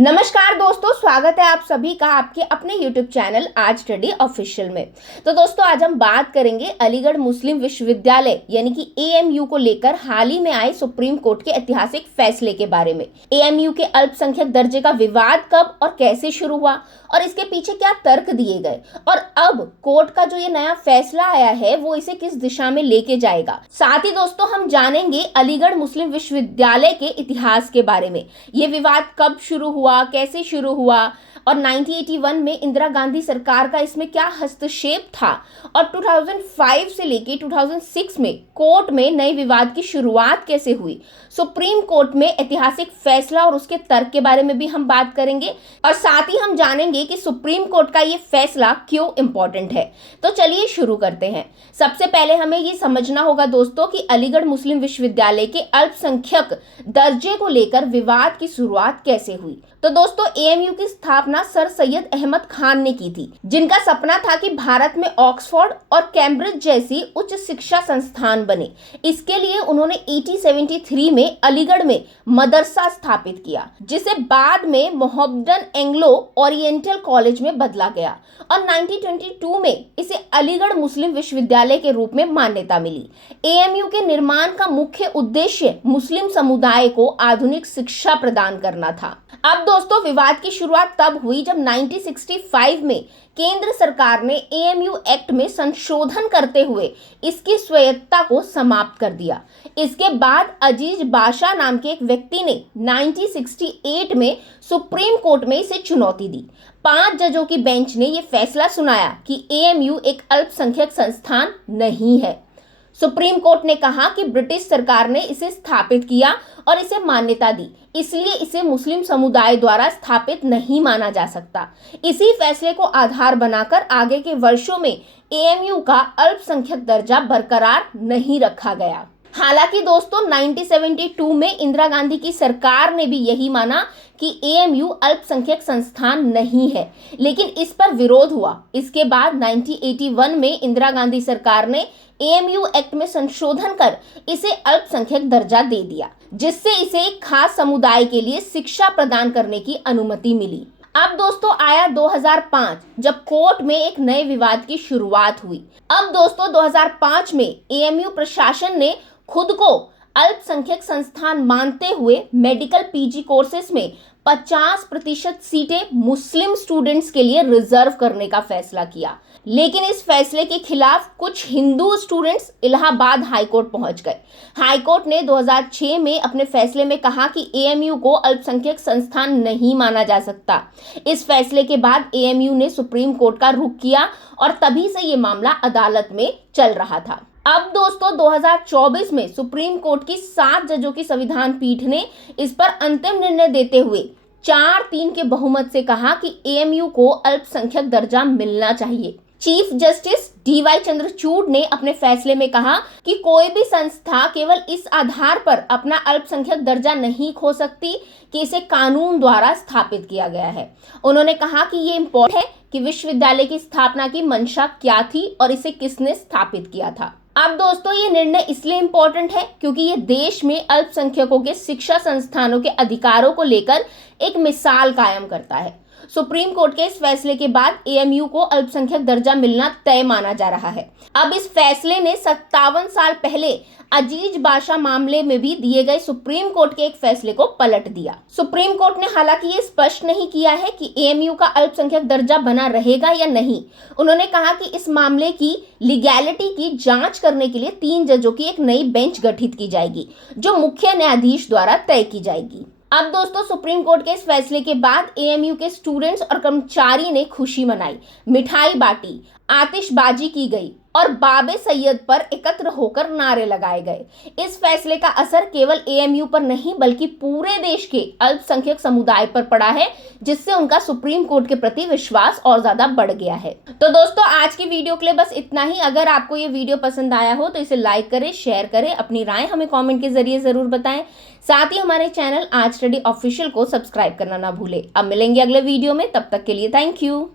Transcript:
नमस्कार दोस्तों, स्वागत है आप सभी का आपके अपने YouTube चैनल आज स्टडी ऑफिशियल में। तो दोस्तों, आज हम बात करेंगे अलीगढ़ मुस्लिम विश्वविद्यालय यानी कि AMU को लेकर हाल ही में आए सुप्रीम कोर्ट के ऐतिहासिक फैसले के बारे में। AMU के अल्पसंख्यक दर्जे का विवाद कब और कैसे शुरू हुआ और इसके पीछे क्या तर्क दिए गए, और अब कोर्ट का जो ये नया फैसला आया है वो इसे किस दिशा में लेके जाएगा। साथ ही दोस्तों, हम जानेंगे अलीगढ़ मुस्लिम विश्वविद्यालय के इतिहास के बारे में। ये विवाद कब शुरू हुआ, कैसे शुरू हुआ और 1981 में इंदिरा गांधी सरकार का इसमें क्या हस्तक्षेप था, और 2005 से लेके 2006 में कोर्ट में नए विवाद की शुरुआत कैसे हुई। सुप्रीम कोर्ट में ऐतिहासिक फैसला और उसके तर्क के बारे में भी हम बात करेंगे, और साथ ही हम जानेंगे कि सुप्रीम कोर्ट का ये फैसला क्यों इंपॉर्टेंट है। तो चलिए शुरू करते हैं। सबसे पहले हमें ये समझना होगा दोस्तों कि अलीगढ़ मुस्लिम विश्वविद्यालय के अल्पसंख्यक दर्जे को लेकर विवाद की शुरुआत कैसे हुई। तो दोस्तों, AMU की स्थापना सर सैयद अहमद खान ने की थी, जिनका सपना था कि भारत में ऑक्सफोर्ड और कैम्ब्रिज जैसी उच्च शिक्षा संस्थान बने। इसके लिए उन्होंने 1873 में अलीगढ़ में मदरसा स्थापित किया, जिसे बाद में मोहम्मदन एंग्लो ओरिएंटल कॉलेज में बदला गया, और 1922 में इसे अलीगढ़ मुस्लिम विश्वविद्यालय के रूप में मान्यता मिली। AMU के निर्माण का मुख्य उद्देश्य मुस्लिम समुदाय को आधुनिक शिक्षा प्रदान करना था। अब दोस्तों, विवाद की शुरुआत तब हुई जब 1965 में केंद्र सरकार ने AMU एक्ट में संशोधन करते हुए इसकी स्वायत्तता को समाप्त कर दिया। इसके बाद अजीज बाशा नाम के एक व्यक्ति ने 1968 में सुप्रीम कोर्ट में इसे चुनौती दी। 5 जजों की बेंच ने यह फैसला सुनाया कि AMU एक अल्पसंख्यक संस्थान नहीं है। सुप्रीम कोर्ट ने कहा कि ब्रिटिश सरकार ने इसे स्थापित किया और इसे मान्यता दी, इसलिए इसे मुस्लिम समुदाय द्वारा स्थापित नहीं माना जा सकता। इसी फैसले को आधार बनाकर आगे के वर्षों में AMU का अल्पसंख्यक दर्जा बरकरार नहीं रखा गया। हालांकि दोस्तों, 1972 में इंदिरा गांधी की सरकार ने भी यही माना कि AMU अल्पसंख्यक संस्थान नहीं है, लेकिन इस पर विरोध हुआ। इसके बाद 1981 में इंदिरा गांधी सरकार ने AMU एक्ट में संशोधन कर इसे अल्पसंख्यक दर्जा दे दिया, जिससे इसे एक खास समुदाय के लिए शिक्षा प्रदान करने की अनुमति मिली। अब दोस्तों आया 2005, जब कोर्ट में एक नए विवाद की शुरुआत हुई। अब दोस्तों 2005 में AMU प्रशासन ने खुद को अल्पसंख्यक संस्थान मानते हुए मेडिकल PG कोर्सेज में 50% सीटें मुस्लिम स्टूडेंट्स के लिए रिजर्व करने का फैसला किया। लेकिन इस फैसले के खिलाफ कुछ हिंदू स्टूडेंट्स इलाहाबाद हाईकोर्ट पहुंच गए। हाईकोर्ट ने 2006 में अपने फैसले में कहा कि AMU को अल्पसंख्यक संस्थान नहीं माना जा सकता। इस फैसले के बाद AMU ने सुप्रीम कोर्ट का रुख किया और तभी से ये मामला अदालत में चल रहा था। अब दोस्तों 2024 में सुप्रीम कोर्ट की 7 जजों की संविधान पीठ ने इस पर अंतिम निर्णय देते हुए 4-3 के बहुमत से कहा कि AMU को अल्पसंख्यक दर्जा मिलना चाहिए। चीफ जस्टिस DY चंद्रचूड़ ने अपने फैसले में कहा कि कोई भी संस्था केवल इस आधार पर अपना अल्पसंख्यक दर्जा नहीं खो सकती कि इसे कानून द्वारा स्थापित किया गया है। उन्होंने कहा कि ये इम्पोर्टेंट है कि विश्वविद्यालय की स्थापना की मंशा क्या थी और इसे किसने स्थापित किया था। अब दोस्तों, ये निर्णय इसलिए इम्पोर्टेंट है क्योंकि ये देश में अल्पसंख्यकों के शिक्षा संस्थानों के अधिकारों को लेकर एक मिसाल कायम करता है। सुप्रीम कोर्ट के इस फैसले के बाद AMU को अल्पसंख्यक दर्जा मिलना तय माना जा रहा है। अब इस फैसले ने 57 साल पहले अजीज बाशा मामले में भी दिए गए सुप्रीम कोर्ट के एक फैसले को पलट दिया। सुप्रीम कोर्ट ने हालांकि ये स्पष्ट नहीं किया है कि AMU का अल्पसंख्यक दर्जा बना रहेगा या नहीं। उन्होंने कहा कि इस मामले की लीगैलिटी की जांच करने के लिए 3 जजों की एक नई बेंच गठित की जाएगी, जो मुख्य न्यायाधीश द्वारा तय की जाएगी। अब दोस्तों, सुप्रीम कोर्ट के इस फैसले के बाद AMU के स्टूडेंट्स और कर्मचारी ने खुशी मनाई, मिठाई बांटी, आतिशबाजी की गई और बाबे सैयद पर एकत्र होकर नारे लगाए गए। इस फैसले का असर केवल AMU पर नहीं बल्कि पूरे देश के अल्पसंख्यक समुदाय पर पड़ा है, जिससे उनका सुप्रीम कोर्ट के प्रति विश्वास और ज्यादा बढ़ गया है। तो दोस्तों, आज की वीडियो के लिए बस इतना ही। अगर आपको ये वीडियो पसंद आया हो तो इसे लाइक करें, शेयर करें, अपनी राय हमें कॉमेंट के जरिए जरूर बताएं। साथ ही हमारे चैनल आज स्टडी ऑफिशियल को सब्सक्राइब करना ना भूलें। अब मिलेंगे अगले वीडियो में, तब तक के लिए थैंक यू।